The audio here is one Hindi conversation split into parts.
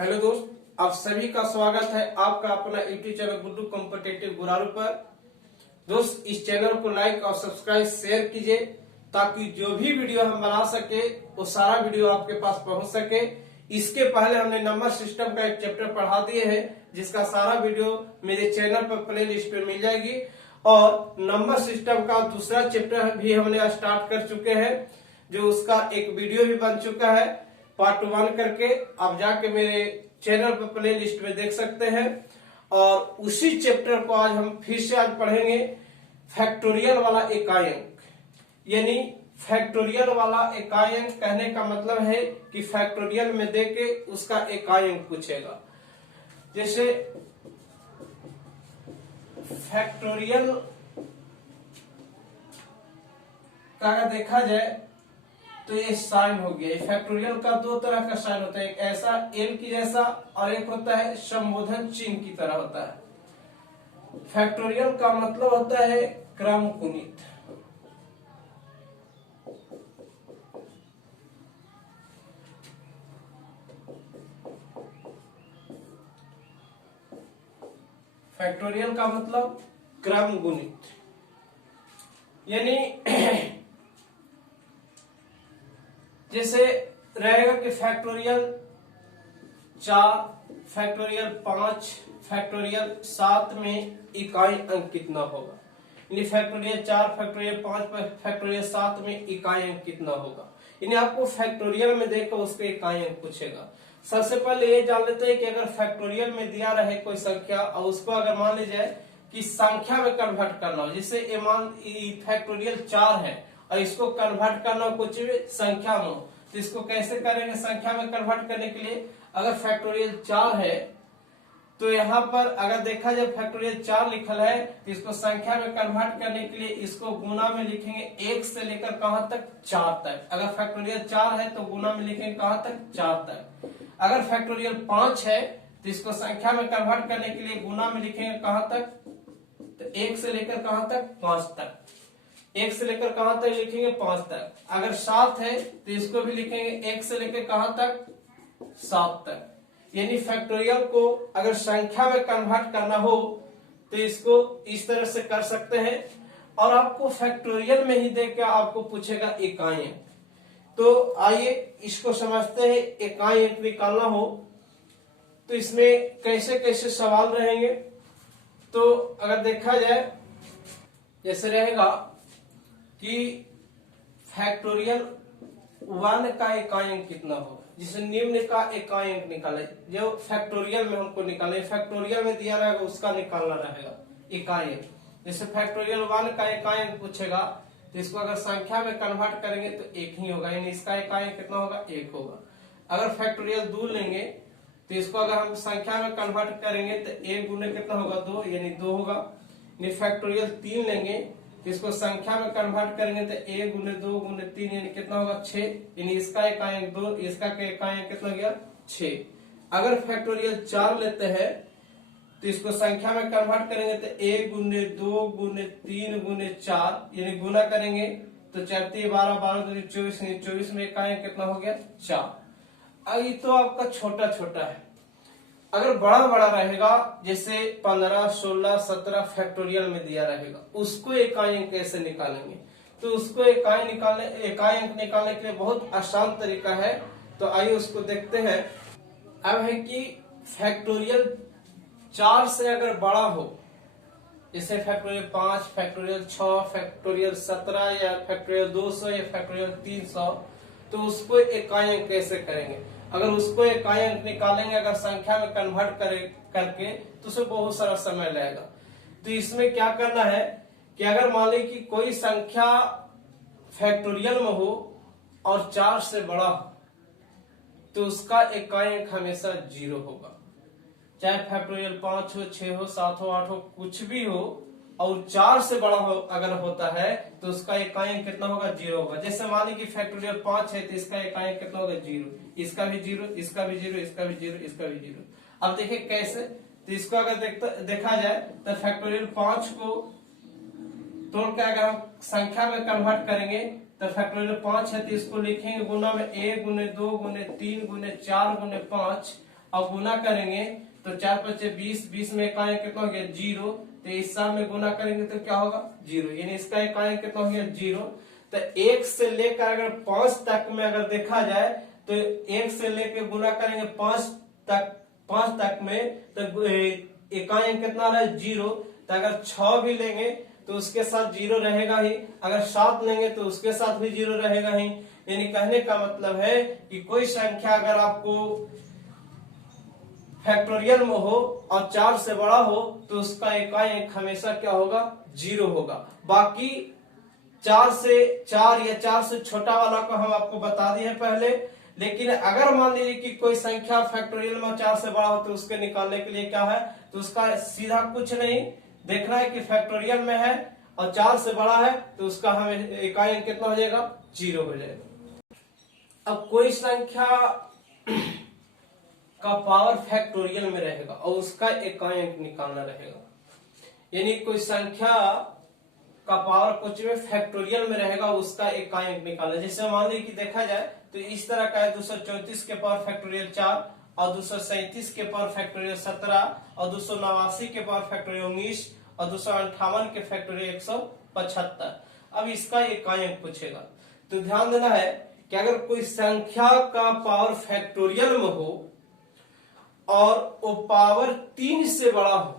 हेलो दोस्त, आप सभी का स्वागत है आपका अपना YouTube channel Guddu competitive Guraru पर। दोस्त, इस चैनल को लाइक और सब्सक्राइब शेयर कीजिए ताकि जो भी वीडियो हम बना सके वो सारा वीडियो आपके पास पहुंच सके। इसके पहले हमने नंबर सिस्टम का एक चैप्टर पढ़ा दिए है जिसका सारा वीडियो मेरे चैनल पर प्ले लिस्ट पे मिल जाएगी और नंबर सिस्टम का दूसरा चैप्टर भी हमने स्टार्ट कर चुके हैं जो उसका एक वीडियो भी बन चुका है पार्ट 1 करके। आप जाके मेरे चैनल पर प्ले लिस्ट में देख सकते हैं। और उसी चैप्टर को आज हम फिर से आज पढ़ेंगे फैक्टोरियल वाला इकाइयंक। यानी फैक्टोरियल वाला इकाइयंक कहने का मतलब है कि फैक्टोरियल में देके उसका इकाइयंक पूछेगा। जैसे फैक्टोरियल का अगर देखा जाए तो ये साइन हो गया। फैक्टोरियल का दो तरह का साइन होता है, एक ऐसा एल की जैसा और एक होता है संबोधन चिन्ह की तरह होता है। फैक्टोरियल का मतलब होता है क्रम गुणित। फैक्टोरियल का मतलब क्रम गुणित, यानी जैसे रहेगा कि फैक्टोरियल 4, फैक्टोरियल 5, फैक्टोरियल 7 में इकाई अंक कितना होगा। यानी फैक्टोरियल 4, फैक्टोरियल 5, फैक्टोरियल 7 में इकाई अंक कितना होगा। यानी आपको फैक्टोरियल में देखकर उसके इकाई अंक पूछेगा। सबसे पहले ये जान लेते हैं कि अगर फैक्टोरियल में दिया रहे कोई संख्या और उसको अगर मान लीजिए कि संख्या में कन्वर्ट करना हो, जैसे ये मान फैक्टोरियल 4 है और इसको कन्वर्ट करना कुछ भी संख्या में, तो इसको कैसे करेंगे संख्या में कन्वर्ट करने के लिए। अगर फैक्टोरियल 4 है तो यहाँ पर अगर देखा जाए फैक्टोरियल 4 लिखल है तो इसको संख्या में कन्वर्ट करने के लिए इसको गुना में लिखेंगे 1 से लेकर कहां तक 4 तक। अगर फैक्टोरियल 4 है तो गुना में लिखेंगे कहां तक 4 तक। अगर फैक्टोरियल 5 है तो इसको संख्या में कन्वर्ट करने के लिए गुना में लिखेंगे कहां तक, तो 1 से लेकर कहां तक 5 तक। 1 से लेकर कहां तक लिखेंगे 5 तक। अगर 7 है तो इसको भी लिखेंगे 1 से लेकर कहां तक 7 तक। यानी फैक्टोरियल को अगर संख्या में कन्वर्ट करना हो तो इसको इस तरह से कर सकते हैं। और आपको फैक्टोरियल में ही देकर आपको पूछेगा इकाई अंक। तो आइए इसको समझते हैं। इकाई अंक निकालना हो तो इसमें कैसे कैसे सवाल रहेंगे। तो अगर देखा जाए जैसे रहेगा कि फैक्टोरियल 1 का इकाई अंक कितना होगा। जिसे निम्न का इकाई अंक निकाले, जो फैक्टोरियल में हमको निकाले, फैक्टोरियल में दिया रहेगा उसका निकालना रहेगा इकाई अंक। जैसे फैक्टोरियल 1 का इकाई अंक पूछेगा तो इसको अगर संख्या में कन्वर्ट करेंगे तो 1 ही होगा, यानी इसका इकाई अंक कितना होगा 1 होगा। अगर फैक्टोरियल 2 लेंगे तो इसको अगर हम संख्या में कन्वर्ट करेंगे तो 1 गुने कितना होगा 2, यानी 2 होगा। यानी फैक्टोरियल 3 लेंगे तो इसको संख्या में कन्वर्ट करेंगे तो 1 गुने 2 गुने 3 यानी कितना होगा 6, यानी इसका इकाई अंक 2, इसका इकाई अंक कितना गया 6। अगर फैक्टोरियल 4 लेते हैं तो इसको संख्या में कन्वर्ट करेंगे तो 1 गुने 2 गुने 3 गुने 4 यानी गुना करेंगे तो 4 12 12 2 24, 24 में इकाई अंक कितना हो गया 4। अब ये तो आपका छोटा छोटा है। अगर बड़ा बड़ा रहेगा जैसे 15 16 17 फैक्टोरियल में दिया रहेगा उसको इकाई अंक कैसे निकालेंगे। तो उसको इकाई अंक निकालने के लिए बहुत आसान तरीका है। तो आइए उसको देखते हैं। अब है कि फैक्टोरियल 4 से अगर बड़ा हो, जैसे फैक्टोरियल 5, फैक्टोरियल 6, फैक्टोरियल 17 या फैक्टोरियल 200 या फैक्टोरियल 300, तो उसको इकाई अंक कैसे करेंगे। अगर उसको इकाई अंक निकालेंगे अगर संख्या में कन्वर्ट करके तो उसे बहुत सारा समय लगेगा। तो इसमें क्या करना है कि अगर मान ली कि कोई संख्या फैक्टोरियल में हो और 4 से बड़ा हो तो उसका इकाई अंक हमेशा 0 होगा। चाहे फैक्टोरियल 5 हो, 6 हो, 7 हो, 8 हो, कुछ भी हो और 4 से बड़ा हो अगर होता है तो उसका इकाई अंक कितना होगा 0 होगा। जैसे मान ली कि फैक्टोरियल 5 है तो इसका इकाई अंक कितना होगा 0, इसका भी 0, इसका भी 0, इसका भी 0, इसका भी 0। अब देखिए कैसे। तो इसको अगर देखा जाए तो फैक्टोरियल 5 को तोड़ के अगर हम संख्या में कन्वर्ट करेंगे तो फैक्टोरियल 5 है तो इसको लिखेंगे गुना में 1 गुने 2 गुने 3 गुने 4 गुने 5 और गुना करेंगे तो 4 5 20, 20 में इकाई अंक कितना हो गया 0, तो इस साल में गुना करेंगे तो क्या होगा 0, यानी इसका इकाई अंक कितना हो गया 0। तो 1 से लेकर अगर 5 तक में अगर देखा जाए तो 1 से लेकर गुना करेंगे 5 तक में तो इकाई अंक कितना रहा है 0। तो अगर 6 भी लेंगे तो उसके साथ 0 रहेगा ही, अगर 7 लेंगे तो उसके साथ भी 0 रहेगा ही। यानी कहने का मतलब है कि कोई संख्या अगर आपको फैक्टोरियल में हो और 4 से बड़ा हो तो उसका इकाई अंक हमेशा क्या होगा 0 होगा। बाकी 4 या 4 से छोटा वाला को हम आपको बता दिए पहले। लेकिन अगर मान लीजिए कि कोई संख्या फैक्टोरियल में 4 से बड़ा हो तो उसके निकालने के लिए क्या है, तो उसका सीधा कुछ नहीं देखना है कि फैक्टोरियल में है और 4 से बड़ा है तो उसका हमें इकाई अंक कितना हो जाएगा 0 हो जाएगा। अब कोई संख्या का पावर फैक्टोरियल में रहेगा और उसका इकाई अंक निकालना रहेगा, यानी कोई संख्या का पावर कुछ में फैक्टोरियल में रहेगा उसका इकाई अंक निकालना। जैसे मान लीजिए कि देखा जाए तो इस तरह का है 234 के पावर फैक्टोरियल 4 और 237 के पावर फैक्टोरियल 17 और 289 के पावर फैक्टोरियल 19 और 258 के फैक्टोरियल 175। अब इसका इकाई अंक पूछेगा तो ध्यान देना है कि अगर कोई संख्या का पावर फैक्टोरियल में हो और वो पावर 3 से बड़ा हो,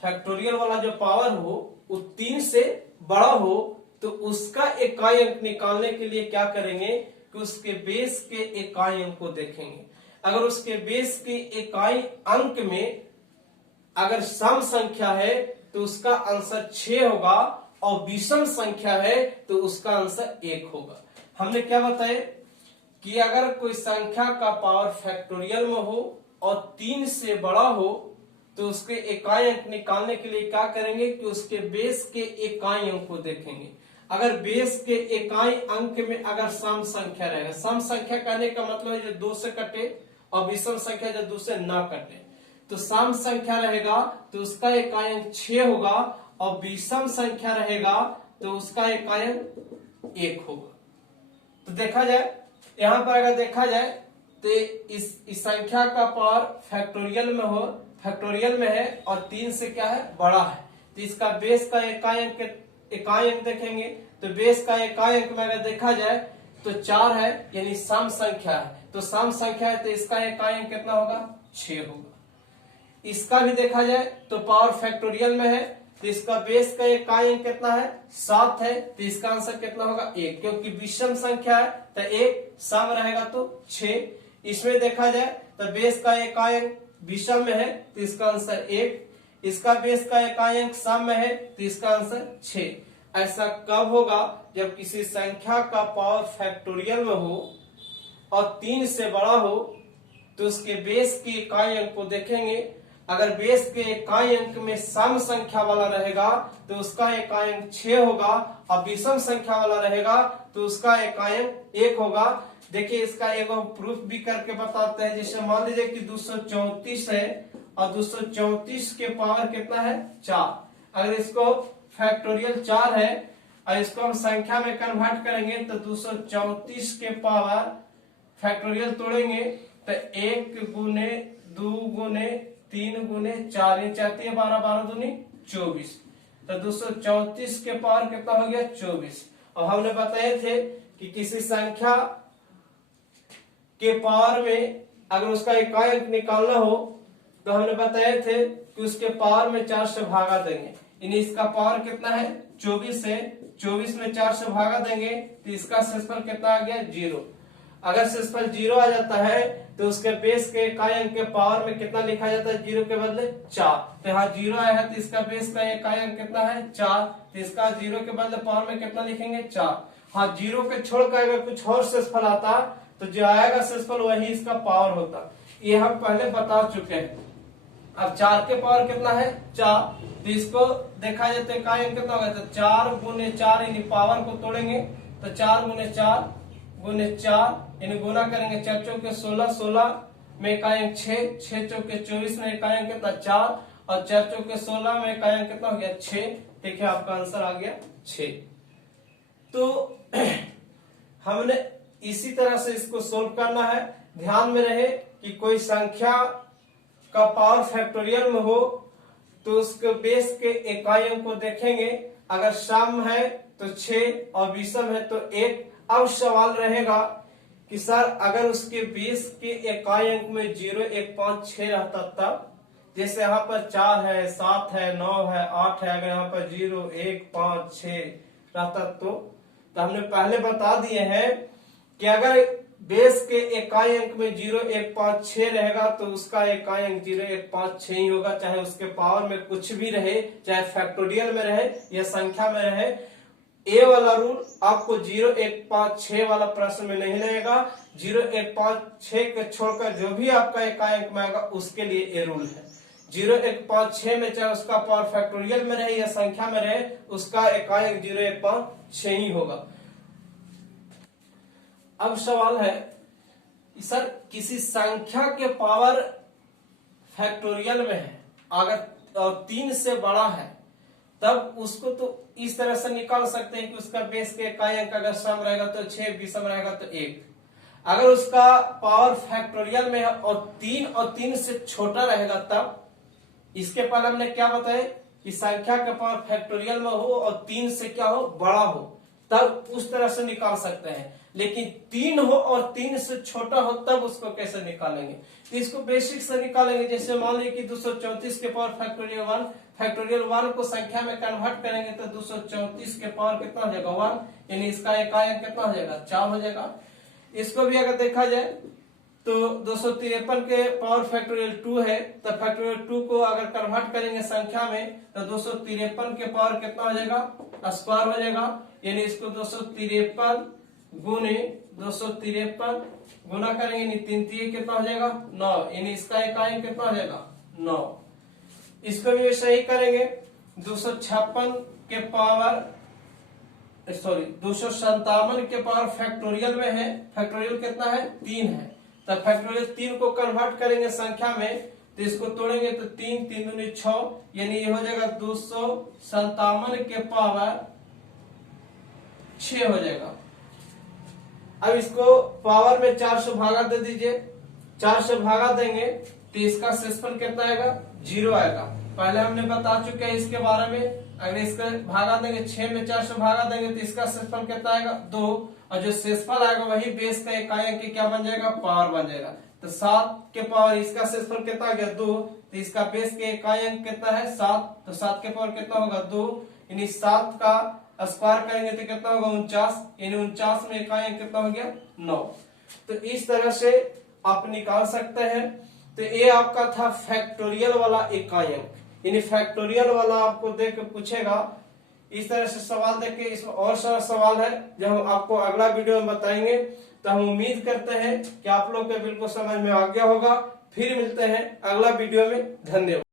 फैक्टोरियल वाला जो पावर हो वो 3 से बड़ा हो, तो उसका इकाई अंक निकालने के लिए क्या करेंगे कि उसके बेस के इकाई अंक को देखेंगे। अगर उसके बेस के इकाई अंक में अगर सम संख्या है तो उसका आंसर 6 होगा और विषम संख्या है तो उसका आंसर 1 होगा। हमने क्या बताया कि अगर कोई संख्या का पावर फैक्टोरियल में हो और 3 से बड़ा हो तो उसके इकाई अंक निकालने के लिए क्या करेंगे कि उसके बेस के इकाई अंक को देखेंगे। अगर बेस के इकाई अंक में अगर सम संख्या रहेगा, सम संख्या कहने का मतलब है जो 2 से कटे और विषम संख्या जो 2 से ना कटे, तो सम संख्या रहेगा तो उसका इकाई अंक 6 होगा और विषम संख्या रहेगा तो उसका इकाई अंक 1 होगा। तो देखा जाए यहां पर अगर देखा जाए तो इस संख्या का पावर फैक्टोरियल में है और 3 से क्या है बड़ा है, तो इसका बेस का इकाई अंक देखेंगे तो बेस का इकाई अंक में अगर देखा जाए तो 4 है, यानी सम संख्या है, तो सम संख्या है तो इसका इकाई अंक कितना होगा 6 होगा। इसका भी देखा जाए तो पावर फैक्टोरियल में है तो इसका बेस का इकाई अंक कितना है 7 है, तो इसका आंसर कितना होगा 1, क्योंकि विषम संख्या है तो 1 सम रहेगा तो 6। इसमें देखा जाए तो बेस का इकाई अंक विषम में है तो इसका आंसर 1, इसका बेस का इकाई अंक सम में है तो इसका आंसर 6। ऐसा कब होगा जब किसी संख्या का पावर फैक्टोरियल में हो और 3 से बड़ा हो तो उसके बेस के इकाई अंक को देखेंगे। अगर बेस के इकाई अंक में सम संख्या वाला रहेगा तो उसका इकाई अंक 6 होगा और विषम संख्या वाला रहेगा तो उसका इकाई अंक 1 होगा। देखिए इसका एक प्रूफ भी करके बताते हैं। जैसे मान लीजिए कि 234 है और 234 के पावर कितना है 4, अगर इसको फैक्टोरियल 4 है और इसको हम संख्या में कन्वर्ट करेंगे तो 234 के पावर फैक्टोरियल तोड़ेंगे तो 1 गुने 2 गुने 3 गुने 4 चाहती है 12 12 दूनी 24, तो 234 के पावर कितना हो गया 24। और हमने बताए थे कि किसी संख्या के पावर में अगर उसका इकाई अंक निकालना हो तो हमने बताए थे कि उसके पावर में 4 से भागा देंगे, यानी इसका पावर कितना है 24 है, 24 में 4 से भागा देंगे तो इसका शेषफल कितना आ गया 0। अगर शेषफल 0 आ जाता है तो उसके बेस के इकाई अंक के पावर में कितना लिखा जाता है 0 के बदले 4, तो यहाँ 0 आया है तो इसका बेस का इकाई अंक कितना है 4, तो इसका 0 के बदले पावर में कितना लिखेंगे 4। हाँ 0 के छोड़कर अगर कुछ और शेषफल आता तो जो आएगा शेषफल वही इसका पावर होता, ये हम पहले बता चुके हैं। अब 4 के पावर कितना है 4, तो इसको देखा जाए तो इकाई अंक कितना होगा तो 4 गुने 4, यानी पावर को तोड़ेंगे तो 4 गुने 4 गुने 4, यानी गुना करेंगे 4 चौके 16, 16 में इकाई अंक 6, 6 चौके 24 में इकाई अंक कितना 4 और 4 चौके 16 में इकाई अंक कितना हो गया 6। देखिए आपका आंसर आ गया 6। तो हमने इसी तरह से इसको सोल्व करना है। ध्यान में रहे कि कोई संख्या का पावर फैक्टोरियल में हो तो उसके बेस के इकाइयों को देखेंगे। अगर सम है तो 6 और विषम है तो 1। अब सवाल रहेगा कि सर अगर उसके बेस के इकाई अंक में 0, 1, 5, 6 रहता तब, जैसे यहाँ पर 4 है, 7 है, 9 है, 8 है, अगर यहाँ पर 0, 1, 5, 6 रहता तो हमने पहले बता दिए हैं कि अगर बेस के इकाई अंक में 0, 1, 5, 6 रहेगा तो उसका इकाई अंक 0, 1, 5, 6 ही होगा, चाहे उसके पावर में कुछ भी रहे, चाहे फैक्टोरियल में रहे या संख्या में रहे। ए वाला रूल आपको 0, 1, 5, 6 वाला प्रश्न में नहीं रहेगा। 0, 1, 5, 6 के छोड़कर जो भी आपका इकाई अंक में आएगा उसके लिए ए रूल है। 0, 1, 5, 6 में चाहे उसका पावर फैक्टोरियल में रहे या संख्या में रहे, उसका इकाई अंक 0, 1, 5, 6 ही होगा। अब सवाल है सर किसी संख्या के पावर फैक्टोरियल में है अगर 3 से बड़ा है तब उसको तो इस तरह से निकाल सकते हैं कि उसका बेस के इकाई अंक अगर सम रहेगा तो 6, विषम रहेगा तो 1। अगर उसका पावर फैक्टोरियल में है और 3 से छोटा रहेगा तब, इसके पहले हमने क्या बताया कि संख्या का पावर फैक्टोरियल में हो और 3 से क्या हो, बड़ा हो, तब उस तरह से निकाल सकते हैं। लेकिन 3 हो और 3 से छोटा हो तब उसको कैसे निकालेंगे? तो इसको बेसिक से निकालेंगे। जैसे मान लीजिए कि 234 के पावर फैक्टोरियल 1 को संख्या में कन्वर्ट करेंगे तो 234 के पावर कितना हो जाएगा 1, यानी इसका इकाई अंक कितना हो जाएगा 4 हो जाएगा। इसको भी अगर देखा जाए तो 253 के पावर फैक्टोरियल 2 है, तो फैक्टोरियल 2 को अगर कन्वर्ट करेंगे संख्या में तो 253 के पावर कितना हो जाएगा, स्क्वायर हो जाएगा, यानी इसको 253 गुने 253 गुना करेंगे, यानी 3 3 कितना हो जाएगा 9, यानी इसका इकाई कितना हो जाएगा 9। इसको भी सही करेंगे 256 के पावर 257 के पावर फैक्टोरियल में है, फैक्टोरियल कितना है 3 है, तो फैक्टोरियल 3 को कन्वर्ट करेंगे संख्या में तो इसको तोड़ेंगे तो 3 3 दूनी 6, यानी ये हो जाएगा 257 के पावर 6 हो जाएगा। अब इसको पावर में 4 से भागा दे दीजिए, 4 से भागा देंगे तो इसका शेषफल कितना आएगा 0 आएगा। पहले हमने बता चुके हैं इसके बारे में। अगर इसका भागा देंगे 6 में 4 से भागा देंगे तो इसका शेषफल कितना आएगा 2, और जो शेषफल आएगा वही बेस का इकाई अंक क्या बन जाएगा, पावर बन जाएगा। तो 7 के पावर इसका शेषफल कितना आ गया 2, तो इसका बेस के इकाई अंक कितना है 7, तो 7 के पावर कितना होगा 2, यानी 7 का स्क्वायर करेंगे तो कितना होगा 49, यानी 49 में इकाई अंक कितना हो गया 9। तो इस तरह से आप निकाल सकते हैं। तो ये आपका था फैक्टोरियल वाला इकाई अंक, यानी फैक्टोरियल वाला आपको देख के पूछेगा इस तरह से सवाल देख के। इसमें और सारा सवाल है जो हम आपको अगला वीडियो में बताएंगे। तो हम उम्मीद करते हैं कि आप लोग को बिल्कुल समझ में आ गया होगा। फिर मिलते हैं अगला वीडियो में। धन्यवाद।